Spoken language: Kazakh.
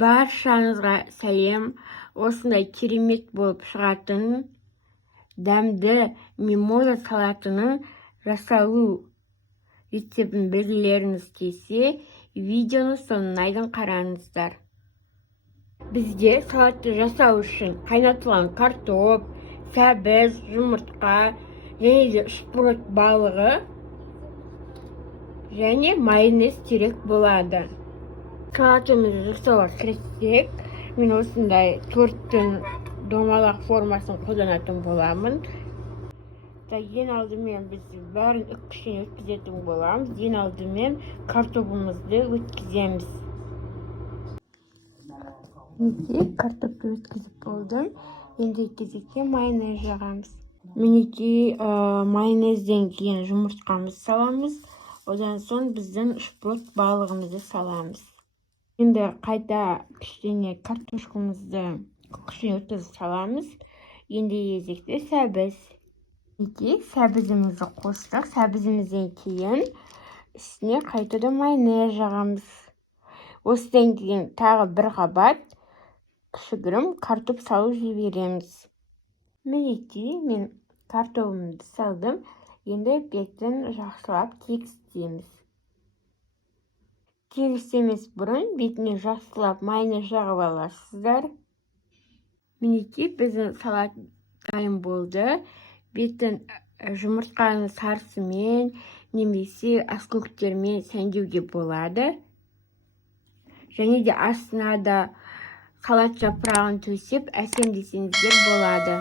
Баршаңызға сәлем. Осындай керемет болып шығатын дәмді мимоза салатының жасалу рецептін білгілеріңіз келсе, видеоны соңына қараңыздар. Бізде салатты жасау үшін қайнатылған картоп, сәбіз, жұмыртқа, және де шпрот балығы және майонез керек болады. Салатымызды жасауға кіріссек, мен осындай торттың домалақ формасын қолданатын боламын. Ең алдымен біз бәрін үккіштен өткізетін боламыз. Ең алдымен картопымызды өткіземіз. Мінекей картопты өткізіп болдым. Енді кезекте майонез жағамыз. Мінекей майонезден кейін жұмыртқамыз саламыз. Одан соң біздің шпрот балығымызды саламыз. Енді қайта кішкене картошкамызды үккіштен өткізіп саламыз. Енді кезекте сәбіз. Сәбізімізді қостық. Сәбізімізден кейін үстіне қайтадан майонез жағамыз. Осыдан кейін тағы бір қабат кішігірім картоп салып жібереміз. Мінекей мен картопымды салдым. Енді бетін жақсылап тегістейміз. Тегістемес бұрын бетіне жақсылап майонез жағып аласыздар. Мінекей біздің салат дайын болды. Бетін жұмыртқаның сарысымен немесе аскөктермен сәндеуге болады. Және де астына да салат жапырағын төсеп әсемдесеңіздер болады.